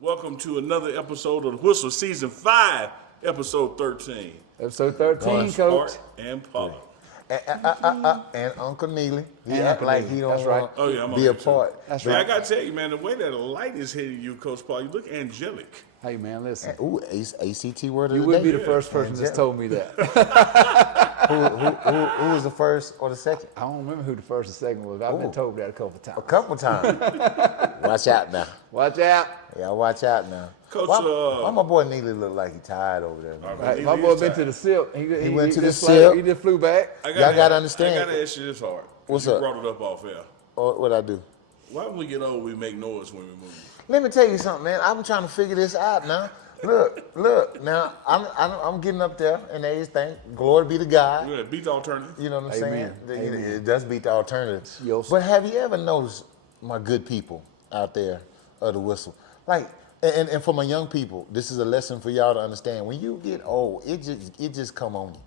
Welcome to another episode of the Whistle Season 5, Episode 13. Episode 13, Coach. Art and Paula. And Uncle Neely. He And act Uncle like Neely. he don't That's want right. Oh, yeah, I'm to on be a here, too. part. That's Man, right. I got to tell you, man, the way that the light is hitting you, Coach Paul, you look angelic. Hey, man, listen. Ooh, ACT word of You the would day. be the first person that's told me that. Who was the first or the second? I don't remember who the first and second was. I've been Ooh. told that a couple A times. couple times. Watch out now. Watch out. Y'all watch out now. Coach, why my boy Neely look like he tired over there? Man? Right, He my is boy been tired. to the SIP. He went to the just SIP. He just flew back. I Y'all gotta understand. I got to ask you this hard. 'Cause What's you up? brought it up off air. What I do? Why when we get old, we make noise when we move? Let me tell you something, man. I'm trying to figure this out now. Look. Now I'm getting up there in age thing. Glory be to God. Yeah, beat the alternative. You know what I'm Amen. saying? Amen. It does beat the alternatives. Yes. But have you ever noticed, my good people out there of the whistle, like, and for my young people, this is a lesson for y'all to understand. When you get old, it just come on you.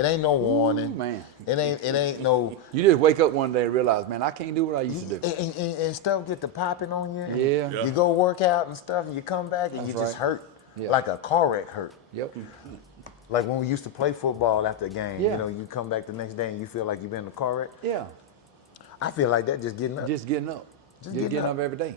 It ain't no warning. man. It ain't no. You just wake up one day and realize, man, I can't do what I used to do. And stuff get to popping on you. and Yeah. You go work out and stuff, and you come back and That's you just right. hurt, Yeah. like a car wreck hurt. Yep. Like when we used to play football after a game, Yeah. you know, you come back the next day and you feel like you've been in a car wreck. Yeah. I feel like that just getting up. Just getting up. Just getting up every day.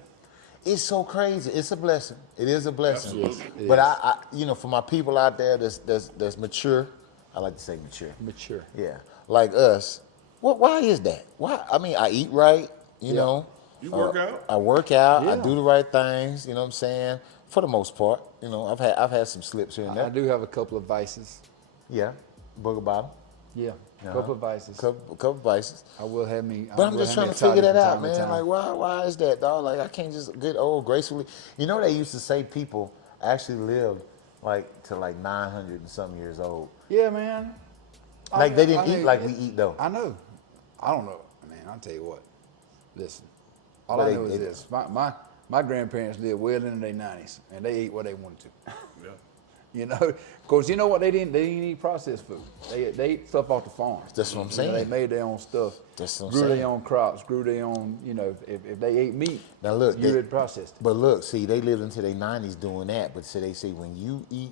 It's so crazy. It's a blessing. It is a blessing. Absolutely. It But is. I, for my people out there that's mature, I like to say mature. Mature. Yeah, like us. Why is that? Why? I mean, I eat right. You Yeah. know. You work out? I work out. I Yeah. do the right things. You know what I'm saying? For the most part. You know, I've had some slips here and I there. do have a couple of vices. Yeah, booger bottom. Yeah. Uh-huh. Couple of vices. Couple vices. I will have me. But I'm just trying to figure that out, man. Like, why is that, dog? Like, I can't just get old gracefully. You know, they used to say people actually lived like to like 900 and some years old. Yeah, man. Like they didn't I eat mean, like we eat though. I know. I don't know, man. I'll tell you what. Listen, all But I they- know is they- this: my grandparents lived well into their 90s, and they ate what they wanted to. Yeah. You know, of course, you know what they didn't eat processed food. They ate stuff off the farm. That's what I'm You know, they saying. made their own stuff. That's what I'm grew saying. their own crops, grew their own. You know, if they ate meat, Now look, you they- had processed it. But look, see, they lived into their 90s doing that. But so they say when you eat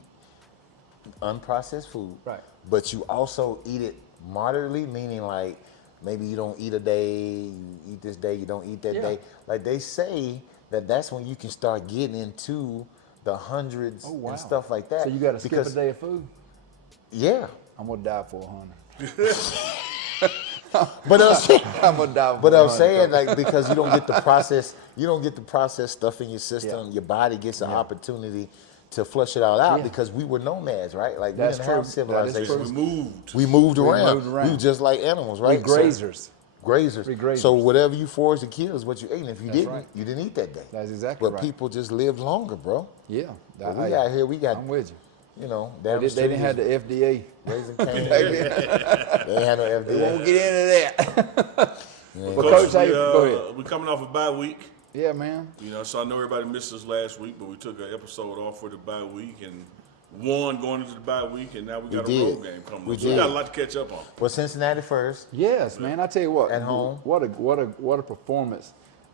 unprocessed food, Right. but you also eat it moderately, meaning like maybe you don't eat a day, you eat this day, you don't eat that Yeah. day. Like they say that's when you can start getting into the hundreds Oh wow. and stuff like that. So you got to skip a Because- day of food. Yeah. I'm gonna die for 100. But I'm saying, I'm gonna die for but I'm 100, saying though. like because you don't get the process, you don't get the processed stuff in your system. Yeah. Your body gets an opportunity to flush it all out Yeah. because we were nomads, right? Like That's we didn't have true. civilization. That is We moved. We moved around. moved around. We were just like animals, We right? grazers. So, grazers. We grazers. So whatever you foraged to kill is what you ate. And if you That's didn't, right. you didn't eat that day. That's exactly But right. people just lived longer, bro. Yeah. But we out here, we got, I'm with you. you know, They, down the they didn't street have the is FDA. Raising Cane's. They ain't had no We won't FDA. get into that. But Coach, Coach, hey, we, go ahead. we coming off a bye week. Yeah, man. You know, so I know everybody missed us last week, but we took an episode off for the bye week and won going into the bye week, and now we got a did. road game coming We up. So we did. got a lot to catch up on. Well, Cincinnati first. Yes, man. I tell you what. At home. What a performance.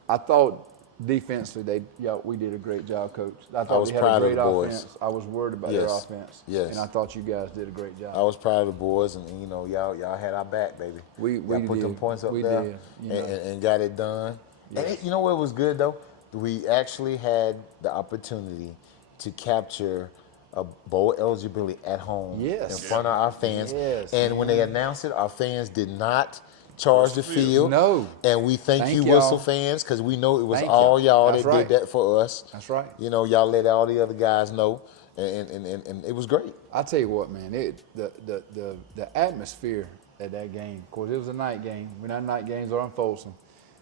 I thought defensively we did a great job, Coach. I thought was we had proud a of great the boys. offense. I was worried about their Yes. offense. Yes. And I thought you guys did a great job. I was proud of the boys, and you know, y'all had our back, baby. We y'all put them did. points up We there did, you and, know. and got it done. And you know what was good though? We actually had the opportunity to capture a bowl eligibility at home Yes. in front of our fans. Yes, and when they announced it, our fans did not charge the field. No. And we thank you, y'all. Whistle fans, because we know it was Thank all y'all. y'all That's that right. did that for us. That's right. You know, y'all let all the other guys know, and it was great. I tell you what, man, the atmosphere at that game, of course, it was a night game. When our night games are in Folsom,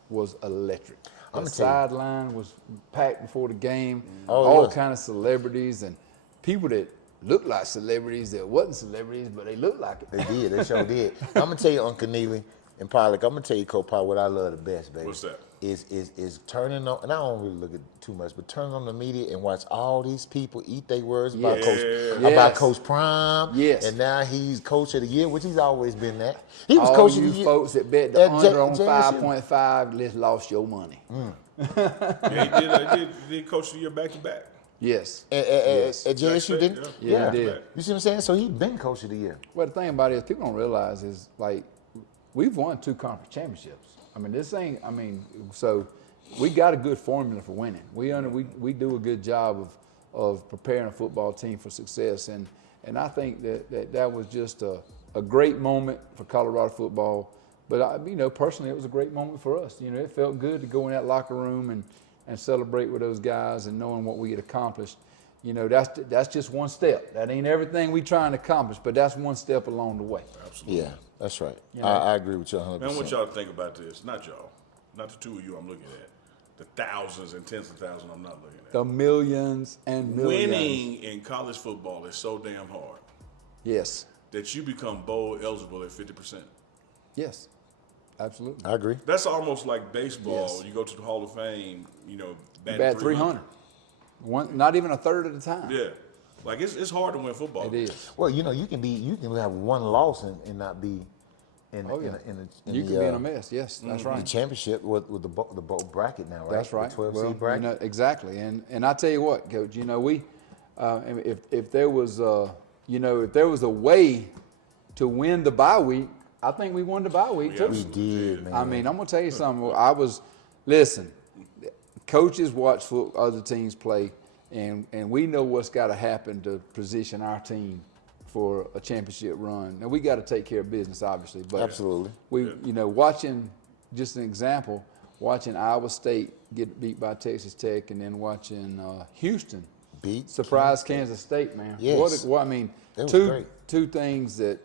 was electric. I'ma The tell you. sideline was packed before the game. Oh, it all was. kind of celebrities and people that looked like celebrities that wasn't celebrities, but they looked like it. They did. They sure did. I'm gonna tell you, Uncle Neely and Pollock. I'm gonna tell you, Copilot, what I love the best, baby. What's that? Is turning on, and I don't really look at too much, but turning on the media and watch all these people eat their words about Yes. Coach Yes. about Coach Prime. Yes. And now he's Coach of the Year, which he's always been that. He was All Coach of you the Year. folks that bet the At under on Jackson. 5.5 just lost your money. Yeah, he did coach of the year back to back. Yes. At JSU, State, didn't? Yeah, he did. You see what I'm saying? So he's been coach of the year. Well, the thing about it is people don't realize is, like, we've won 2 conference championships. I mean, this ain't, I mean, so we got a good formula for winning. We do a good job of preparing a football team for success. And I think that was just a great moment for Colorado football. But, personally, it was a great moment for us. It felt good to go in that locker room and celebrate with those guys and knowing what we had accomplished. That's just one step. That ain't everything we trying to accomplish, but that's one step along the way. Absolutely. Yeah, that's right. I agree with you 100%. Man, I want y'all to think about this. Not y'all. Not the 2 of you I'm looking at. The thousands and tens of thousands I'm not looking at. The millions and millions. Winning in college football is so damn hard Yes. that you become bowl eligible at 50%. Yes. Absolutely. I agree. That's almost like baseball. Yes. You go to the Hall of Fame, Bat 300. Not even a third of the time. Yeah. Like, it's hard to win football. It is. Well, you can have one loss and not be in Oh, yeah. in You the, can be in a mess. Yes, that's the right. championship with the bowl bracket now, right? That's right. The 12 Well, seed bracket. exactly. And I tell you what, Coach. We if there was if there was a way to win the bye week, I think we won the bye week too. We did, man. I mean, I'm gonna tell you something. Listen, coaches watch other teams play, and we know what's got to happen to position our team for a championship run. Now we got to take care of business, obviously, but Absolutely. watching, just an example, watching Iowa State get beat by Texas Tech, and then watching Houston Beat surprise Kansas State, man. Yes. What I mean, That was great. two things that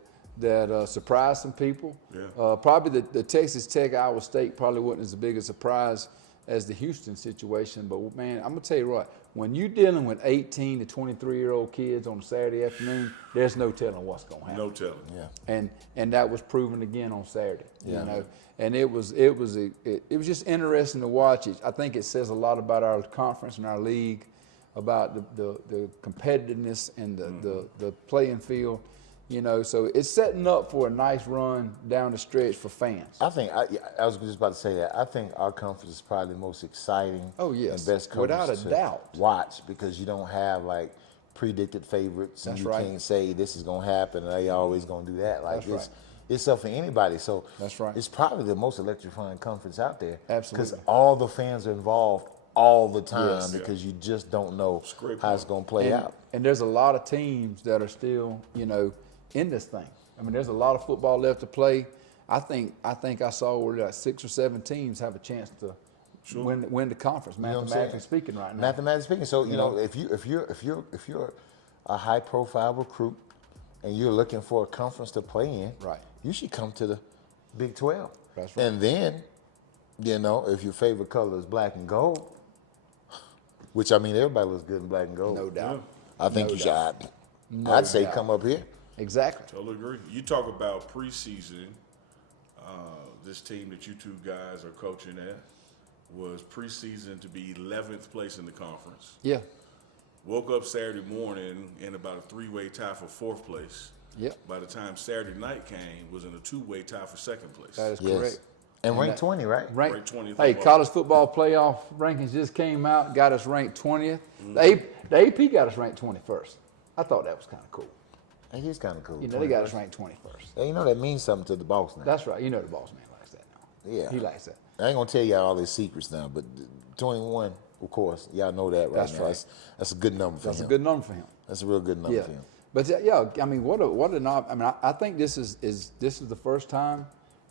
surprised some people. Yeah. Probably the Texas Tech Iowa State probably wasn't as big a surprise as the Houston situation. But man, I'm gonna tell you what, when you're dealing with 18 to 23-year-old kids on a Saturday afternoon, there's no telling what's gonna happen. No telling. Yeah. And that was proven again on Saturday. Yeah. And it was just interesting to watch it. I think it says a lot about our conference and our league, about the competitiveness and the playing field. So it's setting up for a nice run down the stretch for fans. I think I was just about to say that. I think our conference is probably the most exciting Oh, yes. and best conference Without a to doubt. watch, because you don't have like predicted favorites, and That's you right. can't say this is gonna happen and they always gonna do that. Like That's right. it's up for anybody. So That's right. It's probably the most electrifying conference out there. Absolutely. Because all the fans are involved all the time, Yes. because you just don't know great how it's gonna play out. And there's a lot of teams that are still, in this thing. I mean, there's a lot of football left to play. I think I saw where like 6 or 7 teams have a chance to win the conference, You know what I'm mathematically saying? speaking, right now. Mathematically speaking. So if you're a high profile recruit and you're looking for a conference to play in, Right. you should come to the Big 12. That's right. And then, if your favorite color is black and gold, which I mean everybody looks good in black and gold. No doubt. I think No you doubt. should. I'd say doubt. come up here. Exactly. Totally agree. You talk about preseason. This team that you 2 guys are coaching at was preseason to be 11th place in the conference. Yeah. Woke up Saturday morning in about a 3-way tie for 4th place. Yep. By the time Saturday night came, was in a 2-way tie for 2nd place. That is Yes. correct. And ranked that- 20, right? Ranked 20th Hey, overall. college football playoff rankings just came out, got us ranked 20th. Mm-hmm. The AP got us ranked 21st. I thought that was kind of cool. It is kind of cool. They got us ranked 21st. Hey, that means something to the boss now. That's right. The boss man likes that now. Yeah. He likes that. I ain't gonna tell y'all all his secrets now, but 21, of course, y'all know that right That's now. right. That's a good number for That's him. a good number for him. That's a real good number Yeah. for him. But I mean, I think this is the first time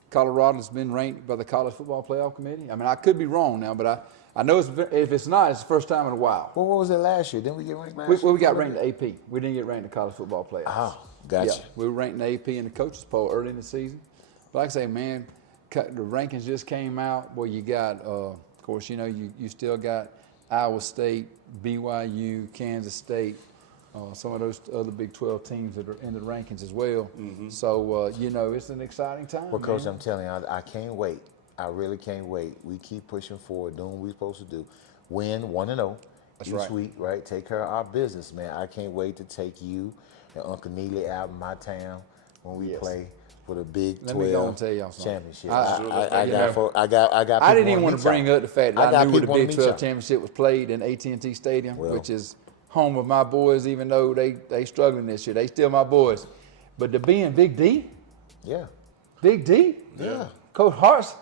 Colorado's been ranked by the College Football Playoff Committee. I mean, I could be wrong now, but I know if it's not, it's the first time in a while. Well, what was it last year? Didn't we get ranked last year? We got ranked in AP. We didn't get ranked in the College Football Playoffs. Oh, gotcha. Yeah, we were ranked in the AP in the coaches poll early in the season. But like I say, man, the rankings just came out. Well, you got, of course, you still got Iowa State, BYU, Kansas State, some of those other Big 12 teams that are in the rankings as well. So, it's an exciting time. Well, Coach, man. I'm telling you, I can't wait. I really can't wait. We keep pushing forward, doing what we're supposed to do. Win 1-0 That's each right. week, right? Take care of our business, man. I can't wait to take you and Uncle Neely out in my town when we Yes. play for the Big 12 Let me go and tell y'all something. championship. I I got. I didn't people even want wanna to bring meet y'all. up the fact I that got I knew where the people wanna Big meet 12 y'all. championship was played in AT&T Stadium, Well, which is home of my boys, even though they struggling this year. They still my boys. But to be in Big D, Yeah. Big D, Yeah. Coach Hart's,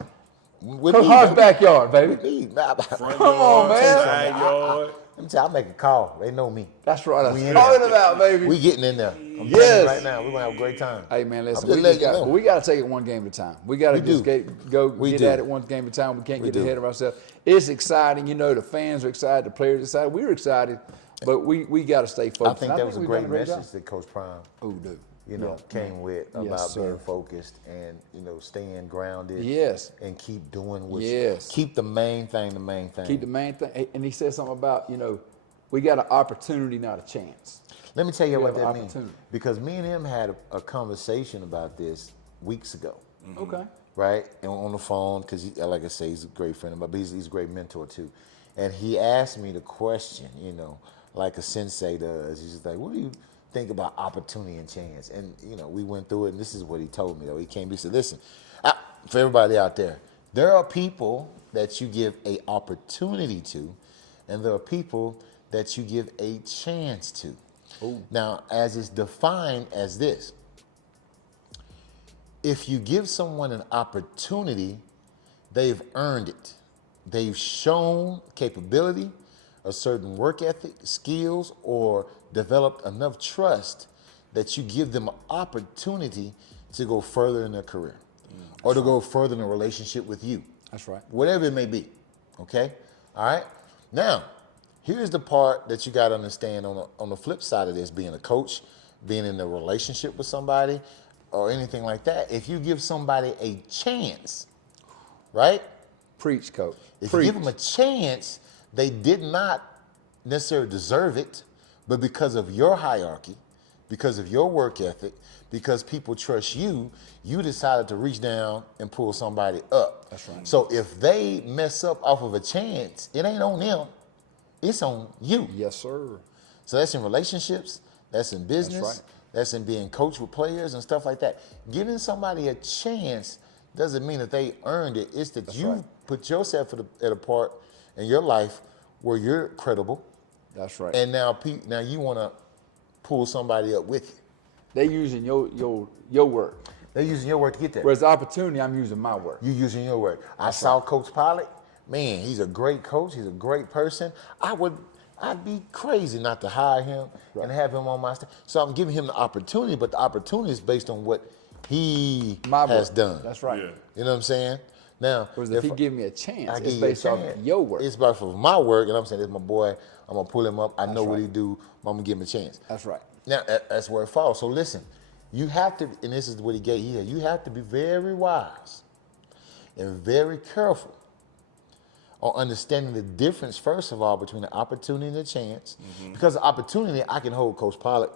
With Coach me, Hart's baby. backyard, baby. With me. Nah, Front Come on, yard, man. side yard. Let me tell you, I make a call. They know me. That's right. We I'm in talking there. about, baby. We getting in there. I'm telling Yes. you right now, we're gonna have a great time. Hey man, listen, I'm just letting you know. we got to take it one game at a time. We got to We just do. We get do. at it one game at a time. We can't We get do. ahead of ourselves. It's exciting, you know. The fans are excited, the players are excited. We're excited, but we got to stay I focused. think And that was a we've great done job. message that Coach Prime, Oh, dude. came with about Yes, being sir. focused and staying grounded. Yes. And keep doing what. Yes. Keep the main thing the main thing. Keep the main thing. And he said something about we got an opportunity, not a chance. Let me tell you We what have that an means. opportunity. Because me and him had a conversation about this weeks ago. Okay. Right? And on the phone, because like I say, he's a great friend of mine, but he's a great mentor too. And he asked me the question, like a sensei does. He's just like, what do you think about opportunity and chance? And, we went through it, and this is what he told me, though. He said, listen, for everybody out there are people that you give a opportunity to, and there are people that you give a chance to. Now, as it's defined as this, if you give someone an opportunity, they've earned it. They've shown capability, a certain work ethic, skills, or developed enough trust that you give them an opportunity to go further in their career or to go further in a relationship with you. That's right. Whatever it may be. Okay? All right? Now, here's the part that you got to understand on the flip side of this, being a coach, being in a relationship with somebody, or anything like that. If you give somebody a chance, right? Preach, coach. If Preach. you give them a chance, they did not necessarily deserve it, but because of your hierarchy, because of your work ethic, because people trust you, you decided to reach down and pull somebody up. That's right. So if they mess up off of a chance, it ain't on them, it's on you. Yes, sir. So that's in relationships, that's in business, right. that's in being coached with players and stuff like that. Giving somebody a chance doesn't mean that they earned it. It's that you right. put yourself at a part in your life where you're credible, That's right. and now you want to pull somebody up with you. They using your work. They're using your work to get there. Whereas the opportunity, I'm using my work. You using your work. I saw Coach Pollard. Man, he's a great coach. He's a great person. I'd be crazy not to hire him and have him on my staff. So I'm giving him the opportunity, but the opportunity is based on what he My has work. done. That's right. Yeah. You know what I'm saying? Now, Whereas if he give me a chance, I it's give you a based off chance, your work. It's based off my work, and I'm saying, this is my boy. I'm gonna pull him up. I know what right. he do. I'm gonna give him a chance. That's right. Now that's where it falls. So listen, you have to, and this is what he gave here. You have to be very wise and very careful on understanding the difference, first of all, between the opportunity and the chance. Because the opportunity, I can hold Coach Pollard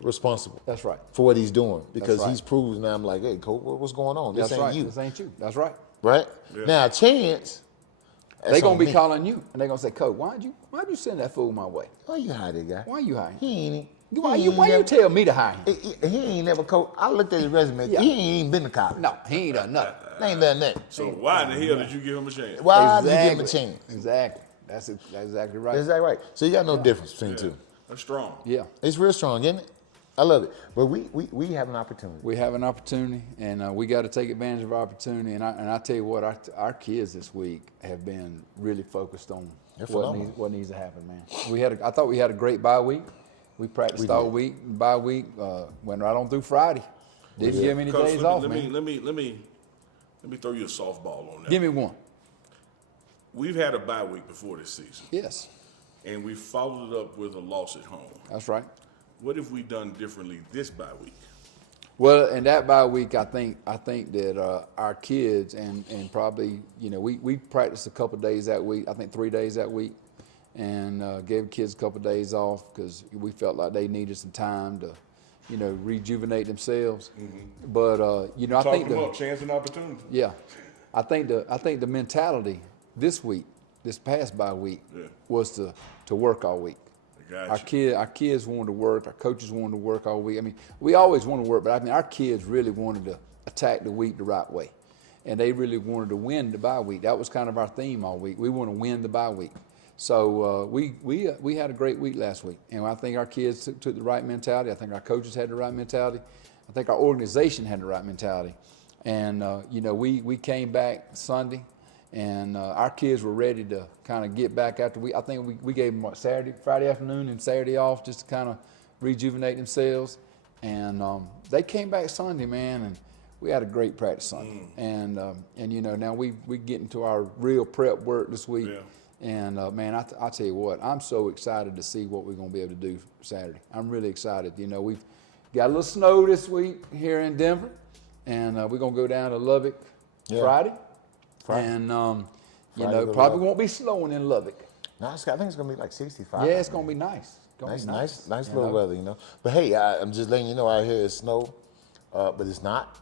responsible That's right. for what he's doing because right. he's proven. Now I'm like, hey, Coach, what's going on? This That's ain't right. you, This ain't you. That's right. right? Yeah. Now a chance. They that's gonna on be me. calling you, and they gonna say, "Coach, why'd you send that fool my way? Why you hire that guy? Why you hire him? He ain't. Why he you ain't never- tell me to hire him? He ain't never coach. I looked at his resume. Yeah. He ain't even been to college. No, he ain't done nothing. He ain't done nothing. So why in the hell did you give him a chance? Why did you give him a chance? Exactly. That's exactly right. Is that right? So you got no difference between the two. That's strong. Yeah. It's real strong, isn't it? I love it. But we have an opportunity. We have an opportunity, and we got to take advantage of our opportunity. And I tell you what, our kids this week have been really focused on They're phenomenal. what needs to happen, man. I thought we had a great bye week. We practiced all did. week. Bye week went right on through Friday. Didn't give many Coach, days off, let man. me throw you a softball on that. Give me one. We've had a bye week before this season, Yes, and we followed it up with a loss at home. that's right. What have we done differently this bye week? Well, in that bye week, I think that our kids and probably we practiced a couple of days that week. I think 3 days that week, and gave kids a couple of days off because we felt like they needed some time to, rejuvenate themselves. But I Talk think them up, chance and opportunity. yeah, I think the mentality this week, this past bye week, Yeah. was to work all week. I got you. Our kids wanted to work. Our coaches wanted to work all week. I mean, we always want to work, but I mean, our kids really wanted to attack the week the right way, and they really wanted to win the bye week. That was kind of our theme all week. We want to win the bye week. So we had a great week last week, and I think our kids took the right mentality. I think our coaches had the right mentality. I think our organization had the right mentality. And we came back Sunday, and our kids were ready to kind of get back after I think we gave them Friday afternoon and Saturday off just to kind of rejuvenate themselves. And they came back Sunday, man, and we had a great practice Sunday. And now we get into our real prep work this week. Yeah. And man, I tell you what, I'm so excited to see what we're going to be able to do Saturday. I'm really excited. We've got a little snow this week here in Denver, and we're going to go down to Lubbock Friday. And probably won't be snowing in Lubbock. No, I think it's gonna be like 65. Yeah, it's going to be nice. Nice little weather, But hey, I'm just letting you know out here it's snow, but it's not.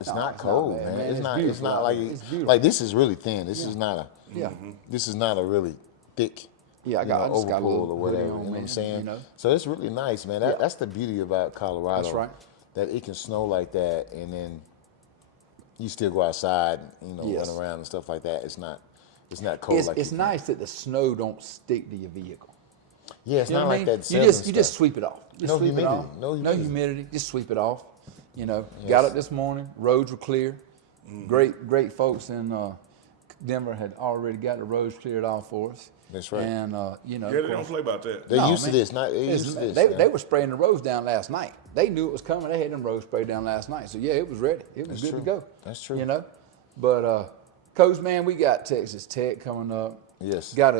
It's not cold, bad, man. man. It's not like It's beautiful. like this is really thin. This is not a. Yeah. This is not a really thick. Yeah, I just got a overpool little or whatever. hoodie on, You know what man, I'm saying? you know. So it's really nice, man. That's the beauty about Colorado. That's right. That it can snow like that, and then you still go outside, Yes. run around and stuff like that. It's not cold like It's you nice that the snow don't stick to your vehicle. think. Yeah, it's You know not what I like mean? that. You just Southern stuff. sweep it off. Just No sweep it humidity. off. No No humidity. Just sweep it off. Got up this morning. Roads were clear. Great folks in Denver had already got the roads cleared off for us. That's right. And Yeah, of they don't course, play about that. They're No, used man. to this. They used to this. They man. were spraying the roads down last night. They knew it was coming. They had them roads sprayed down last night. So yeah, it was ready. It was That's good to true. go. That's true. But Coach, man, we got Texas Tech coming up. Yes. Got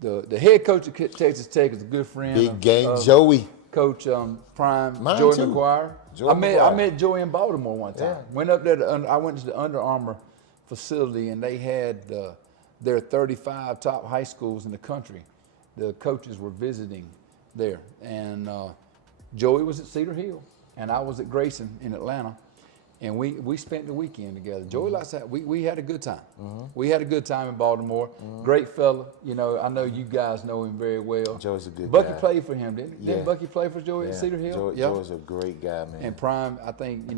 the head coach of Texas Tech is a good friend. Big game, of Joey. Coach Prime, Mine Joey too. McGuire. Joey I McGuire. met Joey in Baltimore one time. Yeah. Went up there. I went to the Under Armour facility, and they had their 35 top high schools in the country. The coaches were visiting there, and Joey was at Cedar Hill, and I was at Grayson in Atlanta, and we spent the weekend together. Joey likes that. We had a good time. We had a good time in Baltimore. Great fella. I know you guys know him very well. Joey's a good Bucky guy. played for him, didn't he? Yeah. Didn't Bucky play for Joey at Cedar Hill? Joey's a great guy, man. And Prime, I think,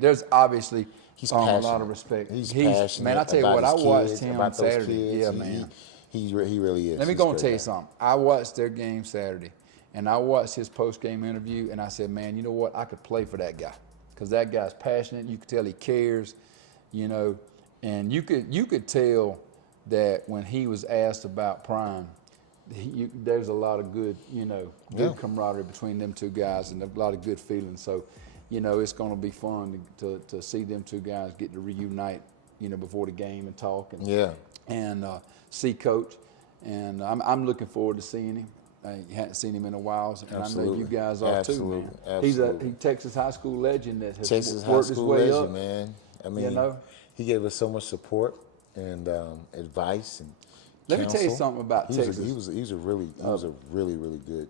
there's obviously He's a lot passionate. of respect. He's passionate. Man, I tell you about what, I his watched kids, him about those Saturday. kids. Yeah, man. He really is. Let me He's go a and great tell you guy. something. I watched their game Saturday, and I watched his post-game interview, and I said, man, you know what? I could play for that guy because that guy's passionate. You could tell he cares, and you could tell that when he was asked about Prime, there's a lot of good, good camaraderie between them two guys and a lot of good feelings. So, it's going to be fun to see them two guys get to reunite, before the game and talk and see Coach. And I'm looking forward to seeing him. I hadn't seen him in a while, and Absolutely. I know you guys are too, man. He's a Texas high school legend that has Texas high worked his school way legend, up. man. I mean, he gave us so much support and advice and Let me tell you counsel. something about Texas. He was a really good.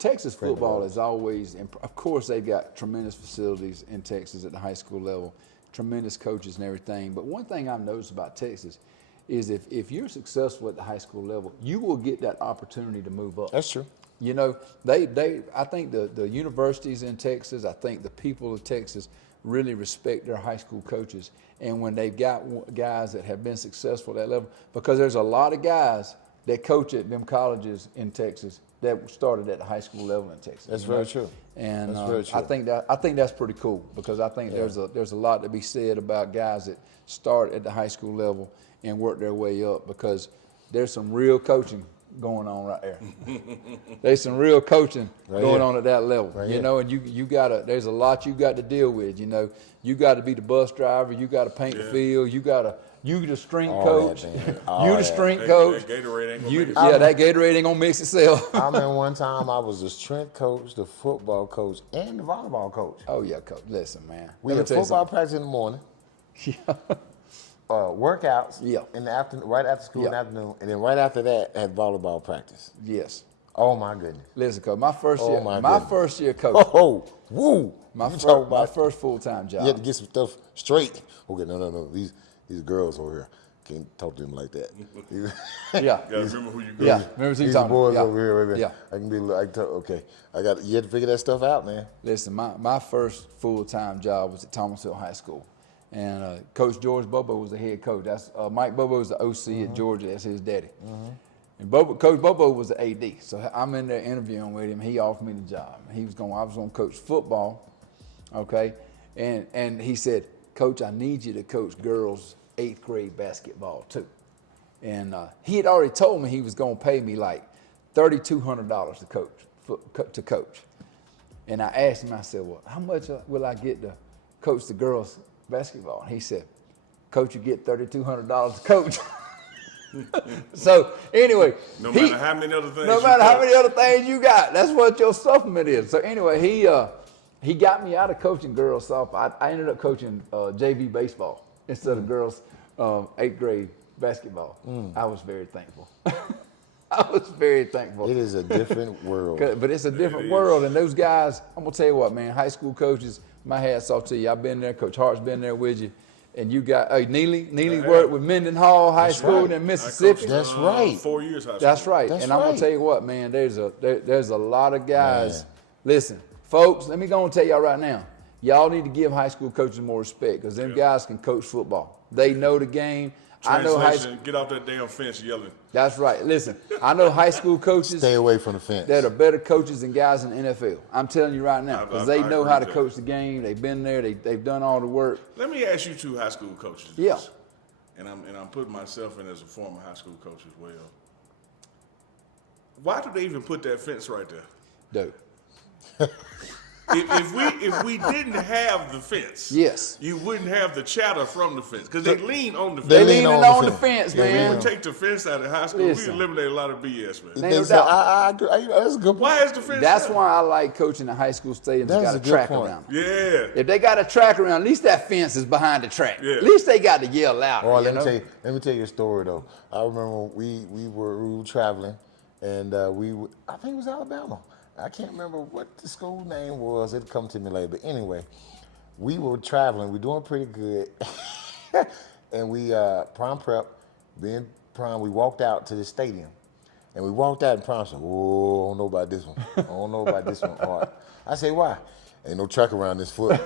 Texas Friend of football ours. is always, and of course, they've got tremendous facilities in Texas at the high school level, tremendous coaches and everything. But one thing I've noticed about Texas is if you're successful at the high school level, you will get that opportunity to move up. That's true. I think the universities in Texas, I think the people of Texas really respect their high school coaches. And when they've got guys that have been successful at that level, because there's a lot of guys that coach at them colleges in Texas that started at the high school level in Texas. That's very true. And That's very true. I think that's pretty cool because I think there's a lot to be said about guys that start at the high school level and work their way up because there's some real coaching going on right there. There's some real coaching going on at that level, and you gotta, there's a lot you got to deal with, you got to be the bus driver, you got to paint the field, you the strength coach, you the strength coach. That Gatorade ain't gonna make it. That Gatorade ain't gonna mix itself. I remember one time I was the strength coach, the football coach, and the volleyball coach. Oh yeah, coach. Listen, man. We had football practice in the morning. Workouts in the afternoon, right after school in the afternoon, and then right after that had volleyball practice. Yes. Oh my goodness. Listen, coach. My first year, goodness. first year coach. Oh, woo! My first full-time job. You had to get some stuff straight. Okay, no. These girls over here can't talk to them like that. Yeah. You gotta remember who you go. Yeah. Remember who These you talking boys about. over here, right there. Yeah. I can be. Okay. You had to figure that stuff out, man. Listen, my first full-time job was at Thomasville High School. And Coach George Bobo was the head coach. That's Mike Bobo was the OC at Georgia. That's his daddy. And Coach Bobo was the AD. So I'm in there interviewing with him. He offered me the job. I was going to coach football, okay? And he said, Coach, I need you to coach girls 8th grade basketball too. And he had already told me he was going to pay me like $3,200 to coach. And I asked him, I said, well, how much will I get to coach the girls basketball? And he said, Coach, you get $3,200 to coach. So anyway, no matter how many other things. No matter how many other things you got, that's what your supplement is. So anyway, he got me out of coaching girls softball. I ended up coaching JV baseball instead of girls 8th grade basketball. I was very thankful. I was very thankful. It is a different world. But it's a different world, and those guys, I'm gonna tell you what, man. High school coaches, my hat's off to you. I've been there. Coach Hart's been there with you, and you got Neely worked with Mendenhall High School in Mississippi. That's right. 4 years high school. That's right. That's And I'm gonna right. tell you what, man. There's a lot of guys. Man. Listen, folks. Let me go and tell y'all right now. Y'all need to give high school coaches more respect because them guys can coach football. They know the game. I know Translation, get off that damn fence yelling. That's right. Listen, I know high school coaches Stay away from the fence. that are better coaches than guys in the NFL. I'm telling you right now because they I know agree how to with that. coach the game. They've been there. They've done all the work. Let me ask you two high school coaches. Yeah. this, And I'm putting myself in as a former high school coach as well. Why do they even put that fence right there? Dude. If we didn't have the fence, Yes. you wouldn't have the chatter from the fence because they lean on the fence. They lean leaning on on the the fence. fence, Yeah, man. We take the fence out of high school, Listen. we eliminate a lot of BS, man. Ain't no They say, doubt. I agree. That's a good point. Why is the fence That's there? why I like coaching the high school stadiums that That's got a a good track point. around them. Yeah. If they got a track around, at least that fence is behind the track. Yeah. At least they got to yell out. Or you let know? me tell you a story though. I remember we were traveling, and I think it was Alabama. I can't remember what the school name was. It'll come to me later. But anyway, we were traveling. We're doing pretty good, and we prom prep, being prom. We walked out to the stadium, and we walked out and prom said, "Oh, I don't know about this one. I don't know about this one." Hard. I say, "Why?" Ain't no track around this foot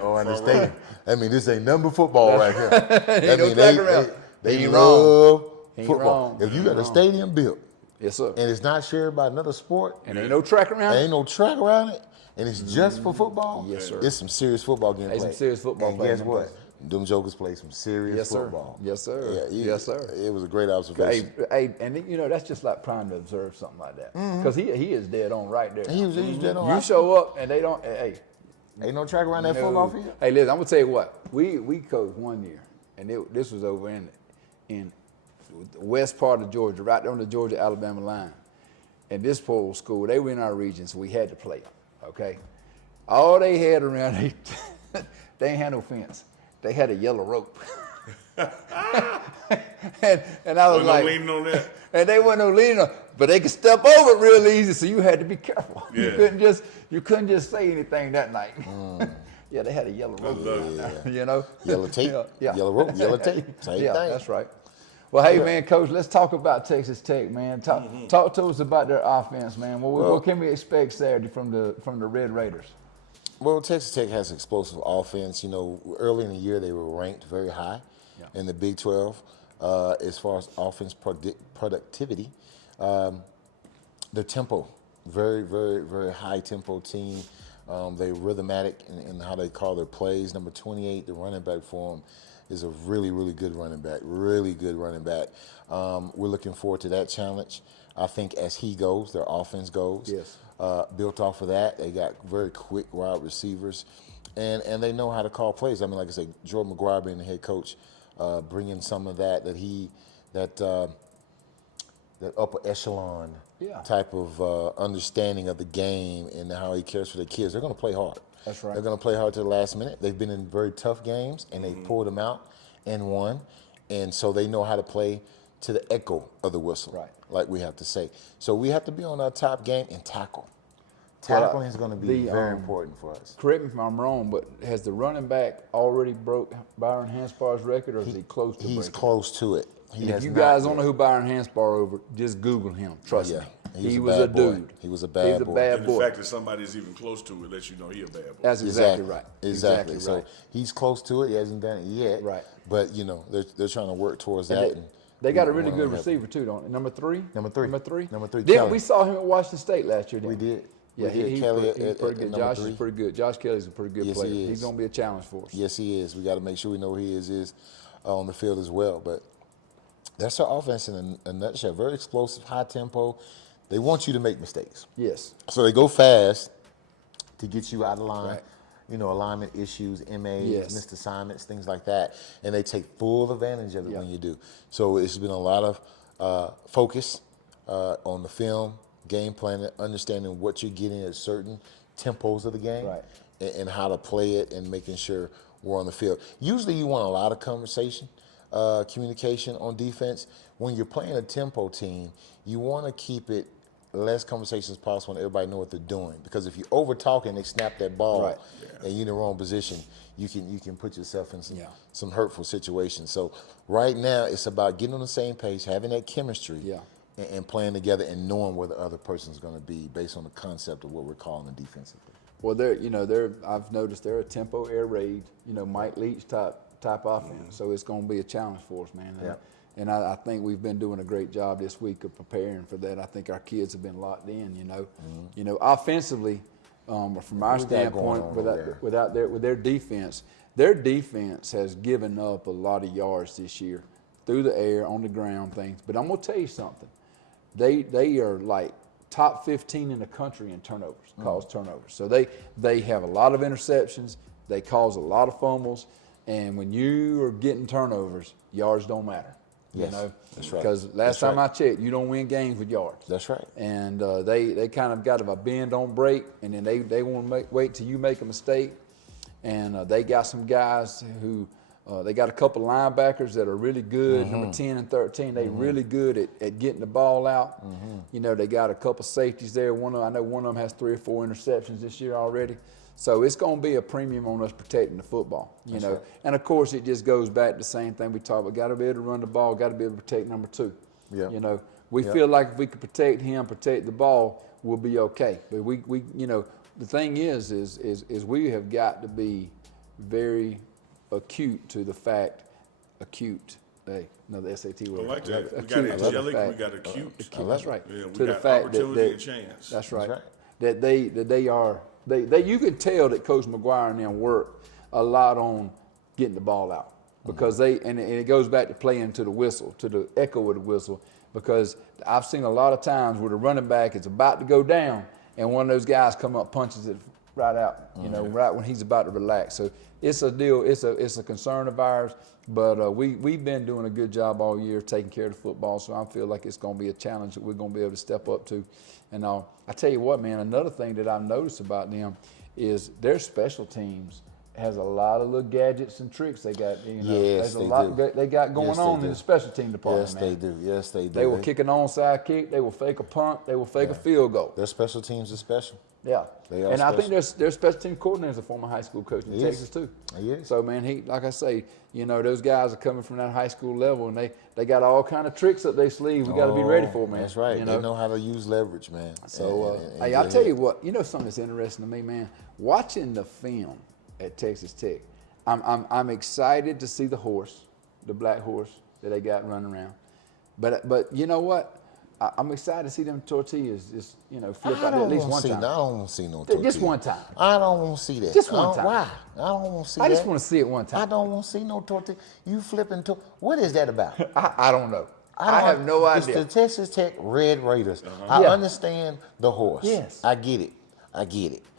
or in the stadium. I mean, this ain't number football right here. I no mean, track around. they He ain't love He ain't football. wrong. If you He got ain't a wrong. stadium built Yes, sir. and it's not shared by another sport, And ain't no track around. ain't no track around it, and it's just for football, Yes, sir. it's some serious football getting There's played. some serious football And playing guess in what? place. Them jokers play some serious Yes, sir. football. Yes, sir. Yeah, Yes, sir. It was a great Hey, observation. and you know that's just like Prime to observe something like that because he is dead on right there. He was dead on You right. show up and they don't. Hey, Ain't no track around that no. football field. Hey, listen, I'm gonna tell you what. We coached one year, and this was over in the west part of Georgia, right there on the Georgia-Alabama line. And this poor old school, they were in our region, so we had to play them. Okay, all they had around they ain't had no fence. They had a yellow rope. and I was Wasn't like, no leaning on that. and they wasn't no leaning on, but they could step over it real easy, so you had to be careful. Yeah. You couldn't just say anything that night. Yeah, they had a yellow rope. love You know, Yellow tape, Yeah. yellow rope, yellow tape. Same Yeah, thing. that's right. Well, hey, man, Coach, let's talk about Texas Tech, man. Talk to us about their offense, man. What can we expect Saturday from the Red Raiders? Well, Texas Tech has explosive offense. You know, early in the year they were ranked very high in the Big 12 as far as offense productivity. Their tempo, very, very, very high tempo team. They're rhythmatic in how they call their plays. Number 28, the running back for them, is a really, really good running back. Really good running back. We're looking forward to that challenge. I think as he goes, their offense goes. Yes. Built off of that, they got very quick wide receivers, and they know how to call plays. I mean, like I said, Jordan McGuire being the head coach, bringing some of that upper echelon type of understanding of the game and how he cares for the kids. They're going to play hard. That's right. They're going to play hard to the last minute. They've been in very tough games, and they pulled them out and won. And so they know how to play to the echo of the whistle, Right. like we have to say. So we have to be on our top game and tackle. Well, Tackling is going to be the, very important for us. Correct me if I'm wrong, but has the running back already broke Byron Hanspar's record, or is he close to He's breaking? close to it. He And if has you not guys yet. don't know who Byron Hanspar over, just Google him. Trust Yeah, me. He was a boy. dude. He was a bad boy. bad And boy. the fact that somebody's even close to it lets you know he a bad boy. That's exactly right. Exactly. So right. he's close to it. He hasn't done it yet. Right. But they're trying to work towards And that. they got a we really wanna good have- receiver too, don't they? Number three. Number three. Then Kelly. we saw him at Washington State last year. We Didn't did. Yeah, We did. he's Kelly pretty, he's at pretty good. number Josh 3. is pretty good. Josh Kelly's a pretty good Yes, player. he is. He's going to be a challenge for us. Yes, he is. We got to make sure we know who he is on the field as well. But that's our offense in a nutshell. Very explosive, high tempo. They want you to make mistakes. Yes. So they go fast to get you out of line. Right. Alignment issues, MAs, Yes. missed assignments, things like that. And they take full advantage of it Yeah. when you do. So it's been a lot of focus on the film, game planning, understanding what you're getting at certain tempos of the game, Right. and how to play it, and making sure we're on the field. Usually you want a lot of conversation, communication on defense. When you're playing a tempo team, you want to keep it less conversation as possible and everybody know what they're doing. Because if you over talk and they snap that ball Right. and you're in the wrong position, you can put yourself in Yeah. some hurtful situations. So right now it's about getting on the same page, having that chemistry, Yeah. and playing together and knowing where the other person's going to be based on the concept of what we're calling the defensively. Well, I've noticed they're a tempo air raid, Mike Leach type offense. So it's going to be a challenge for us, man. Yeah. And I think we've been doing a great job this week of preparing for that. I think our kids have been locked in, offensively, from our What we got standpoint, going on over with their defense has given up a lot of yards this year through the air, on the ground, things. But I'm going to tell you something. They are like top 15 in the country in turnovers, caused turnovers. So they have a lot of interceptions. They cause a lot of fumbles. And when you are getting turnovers, yards don't matter. Yes, that's right. Because last That's time right. I checked, you don't win games with yards. That's right. And they kind of got a bend on break, and then they want to wait till you make a mistake. And they got some guys who they got a couple linebackers that are really good, number 10 and 13. They really good at getting the ball out. They got a couple safeties there. I know one of them has 3 or 4 interceptions this year already. So it's going to be a premium on us protecting the football, right. And of course, it just goes back to the same thing we talked about. Got to be able to run the ball. Got to be able to protect number 2. Yeah. We feel like if we could protect him, protect the ball, we'll be okay. But we the thing is we have got to be very acute to the fact, another SAT word. I like that. We got Acute to the angelic, we fact- got acute. That's right. Yeah, we to the got fact opportunity and chance. That's right. right. That they are you could tell that Coach McGuire and them work a lot on getting the ball out because and it goes back to playing to the whistle, to the echo of the whistle, because I've seen a lot of times where the running back is about to go down and one of those guys come up, punches it right out, right when he's about to relax. So it's a deal. It's a concern of ours. But we've been doing a good job all year taking care of the football, so I feel like it's going to be a challenge that we're going to be able to step up to. And I tell you what, man, another thing that I've noticed about them is their special teams has a lot of little gadgets and tricks they got. Yes, there's a they lot do. they got going Yes, they on in do. the special team department. Yes, man. they do. Yes, they do. They will kick an onside kick. They will fake a punt. They will fake a field goal. Their special teams are special. Yeah, They are and I think special. their special team coordinator is a former high school coach in He is. Texas too. He is. So man, he like I say, those guys are coming from that high school level, and they got all kind of tricks up their sleeve. We got to be ready for, man. That's right. They know how to use leverage, man. So, And hey, get I'll tell ahead. you what. Something that's interesting to me, man. Watching the film at Texas Tech, I'm excited to see the horse, the black horse that they got running around. But you know what? I'm excited to see them tortillas just flip out there at least one time. I don't want to see no tortilla. Just one time. I don't want to see that. Just one time. Why? I don't want to see that. I just want to see it one time. I don't want to see no tortilla. You flipping to what is that about? I don't know. I have no idea. It's the Texas Tech Red Raiders. I Yeah. understand the horse. Yes. I get it.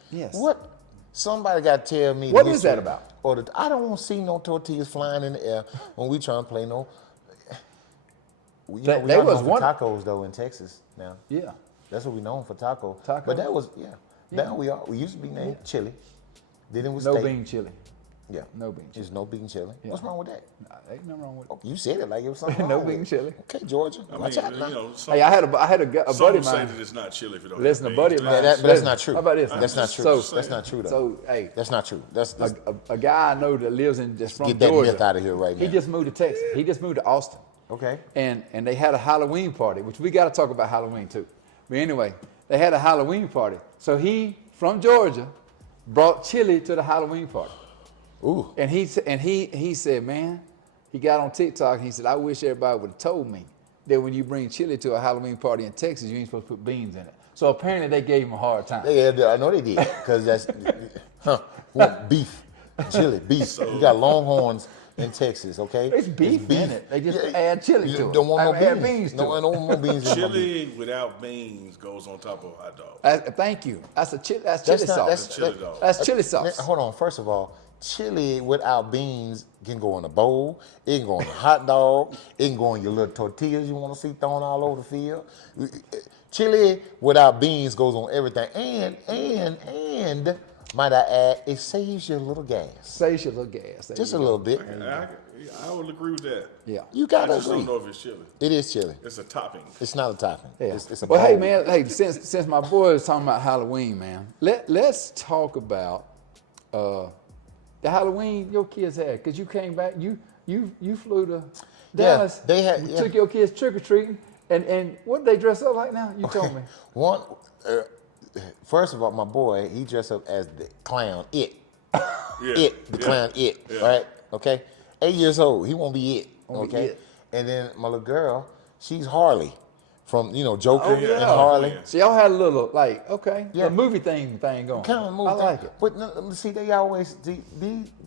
Yes. What? Somebody got to tell me. What this is that one. about? I don't want to see no tortillas flying in the air when we trying to play no. We They are was known for one- tacos though in Texas now. Yeah. That's what we known for taco. Taco? But that was Now we used to be named chili. Then it was No steak. bean chili. Yeah. No bean chili. There's no bean chili. What's wrong with that? Nah, ain't nothing wrong with it. Oh, you said it like it was something No wrong with bean it. chili. Okay, Georgia. I Watch mean, out now. some, Hey, I had a buddy some of say mine. that it's not chili if it don't Listen, have a buddy of beans. mine. But that's not true. How about this? That's not true. So, That's not true though. So, hey, That's not true. That's a guy I know that lives that's from get that Georgia. myth out of here right now. He just moved to Texas. He just moved to Austin. Okay. And they had a Halloween party, which we got to talk about Halloween too. But anyway, they had a Halloween party. So he, from Georgia, brought chili to the Halloween party. Ooh. And he said, man, he got on TikTok and he said, I wish everybody would have told me that when you bring chili to a Halloween party in Texas, you ain't supposed to put beans in it. So apparently they gave him a hard time. Yeah, I know they did, because that's want beef, chili, beef. You got Longhorns in Texas, okay? It's beef in it. They just add chili to it. Don't want no Add beans. beans to No, it. I don't want no beans. in my beef. Chili without beans goes on top of a hot dog. Thank you. That's chili That's sauce. not- That's chili dog. That's chili sauce. Hold on. First of all, chili without beans can go in a bowl. It can go in a hot dog. It can go in your little tortillas you want to see thrown all over the field. Chili without beans goes on everything. And might I add, it saves you a little gas. Saves your little gas. There Just you a go. little bit. I would agree with that. Yeah. You I gotta just agree. don't know if it's chili. It is chili. It's a topping. It's not a topping. Yeah. It's a well, hey bowl. man, since my boy is talking about Halloween, man, let's talk about the Halloween your kids had, because you came back, you flew to Dallas. they had- yeah. took your kids trick or treating, and what did they dress up like now? You told me. One, first of all, my boy, he dressed up as the clown, It. Yeah. It, the clown, It, Yeah. right? Okay? 8 years old, he won't be It, Won't be okay? It. And then my little girl, she's Harley from, Joker Oh, and yeah. Harley. Yeah. So y'all had a little okay, Yeah. a movie thing going. Kind of movie I thing. like it. But no, see, they always,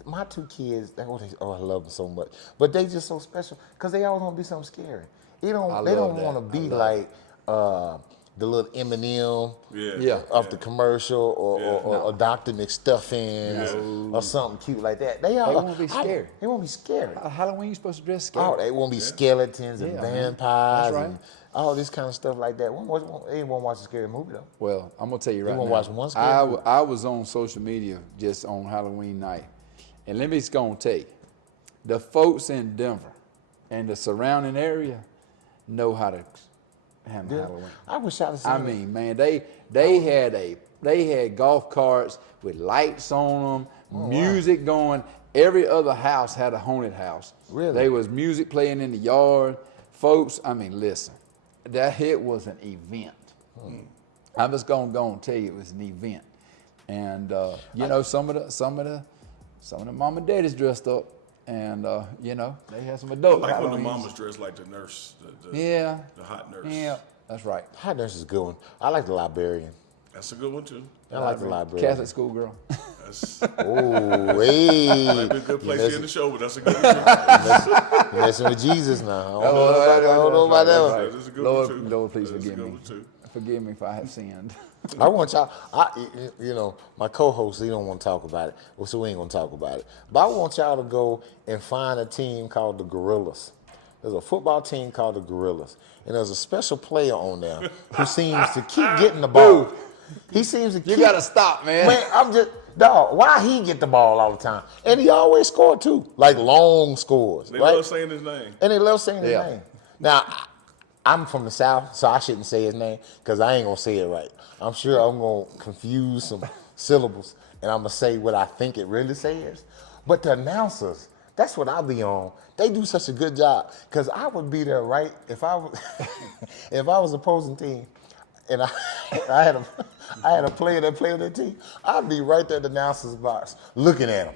my two kids, I love them so much. But they just so special because they always want to be something scary. They I don't love that. want to be I love like the little Eminem Yeah. off the commercial or Dr. McStuffins Yeah. or something cute like that. They all won't be scary. They won't be scary. Halloween you supposed to dress scary. Oh, they won't be skeletons and Yeah, man. vampires That's right. and all this kind of stuff like that. They won't watch a scary movie though. Well, I'm gonna tell you right won't now. watch one scary movie. I was on social media just on Halloween night, and let me just go and tell you, the folks in Denver and the surrounding area know how to handle Halloween. I wish I'd have seen I it. mean, man, they had golf carts with lights on them, music going. Every other house had a haunted house. Really? There was music playing in the yard. Folks, I mean, listen, that hit was an event. I'm just gonna go and tell you it was an event. And some of the mom and daddies dressed up, and they had some adult Like when the Halloweens. mama's dressed like the nurse, Yeah. the hot nurse. Yeah, that's right. Hot Nurse is a good one. I like the Librarian. That's a good one too. I like the Librarian. Catholic school girl. That's Oh, hey. might be a good place to end the show, but that's a good one too. You're messing with Jesus now. I Oh, don't know about that one. That is a good one too. Lord, please That is a forgive good me. one too. Forgive me if I have sinned. I want y'all, my co-host, he don't want to talk about it, so we ain't going to talk about it. But I want y'all to go and find a team called the Gorillas. There's a football team called the Gorillas. And there's a special player on there who seems to keep getting the ball. He seems to keep. You gotta stop, man. Man, I'm just, dog, why he get the ball all the time? And he always scored too, like long scores, They right? love saying his name. And they love saying his Yeah. name. Now, I'm from the South, so I shouldn't say his name because I ain't going to say it right. I'm sure I'm going to confuse some syllables and I'm going to say what I think it really says. But the announcers, that's what I'll be on. They do such a good job because I would be there right if I was, if I was opposing team and I had a player that played on that team, I'd be right there at the announcer's box looking at him.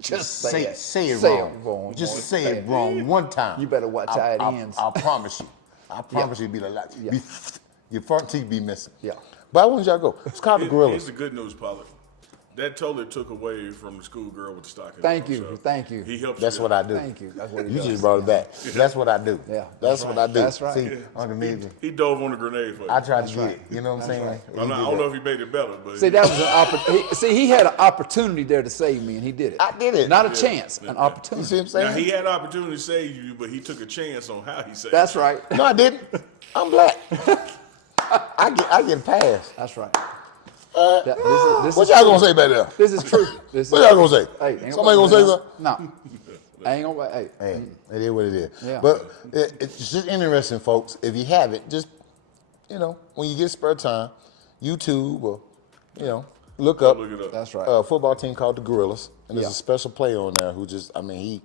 Just say it Say it wrong. wrong. Just say it wrong one time. You better watch how it ends. I promise you. I promise you, be the last. Yeah. Your front teeth be missing. Yeah. But I want y'all to go. It's called the Here's Gorillas. the good news, Pollard. That totally took away from the schoolgirl with the stocking. Thank on, you, so thank you. He helps That's you. what I do. Thank you. That's what he You does. just brought it back. That's what I do. Yeah, That's what I do. That's right. See, Uncle Nigga, He dove on the grenade for you. I tried to get it. You know what I'm saying? right. He I did don't know that. if he made it better, but See, that was an opportunity. See, he had an opportunity there to save me, and he did it. I did it. Not a chance, an You opportunity. see what I'm saying? now he had an opportunity to save you, but he took a chance on how he saved That's you. right. No, I didn't. I'm black. I get a pass. That's right. This What is y'all true. gonna say back there? This is true. This What is y'all gonna say? Hey, ain't Somebody gonna say nobody- something? No. I ain't gonna. Hey. Hey, it is what it is. Yeah. But it's just interesting, folks. If you have it, just, when you get spare time, YouTube or, look up Look it up. That's right. a football team called the Gorillas. And there's Yeah. a special player on there who just, he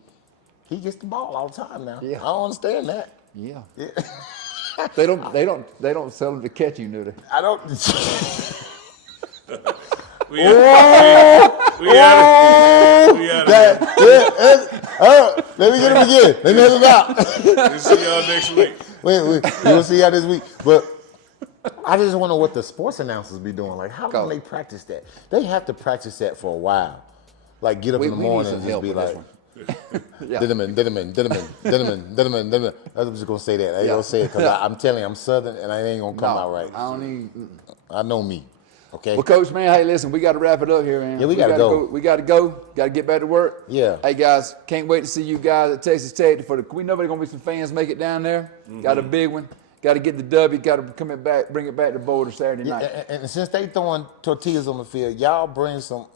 gets the ball all the time now. Yeah. I don't understand that. Yeah. They don't sell them to catch you, do they? I don't. We had Let me get him again. Let me hit him out. We'll see y'all next week. We'll see y'all this week. But I just wonder what the sports announcers be doing. Like, how long they practice that? They have to practice that for a while. Like, get up in the morning and just be like, Didderman. I'm just gonna say that. I ain't gonna say it because I'm telling you, I'm Southern and I ain't gonna come out right. I don't even. I know me. Okay. Well, Coach, man, hey, listen, we got to wrap it up here, man. Yeah, we gotta go. We got to go. Got to get back to work. Yeah. Hey, guys, can't wait to see you guys at Texas Tech. We know there's going to be some fans make it down there. Got a big one. Got to get the W. Got to bring it back to Boulder Saturday night. And since they throwing tortillas on the field, y'all bring some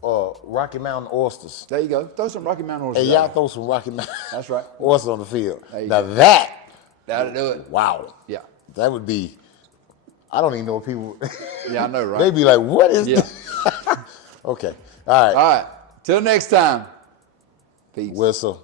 Rocky Mountain oysters. There you go. Throw some Rocky Mountain oysters. Hey, y'all throw some Rocky Mountain That's right. oysters on the field. Now That'll do it. Wow. Yeah. That would be, I don't even know what people. Yeah, I know, right? They'd be like, what is Yeah. this? Okay. All right. All right. Till next time. Peace. Whistle.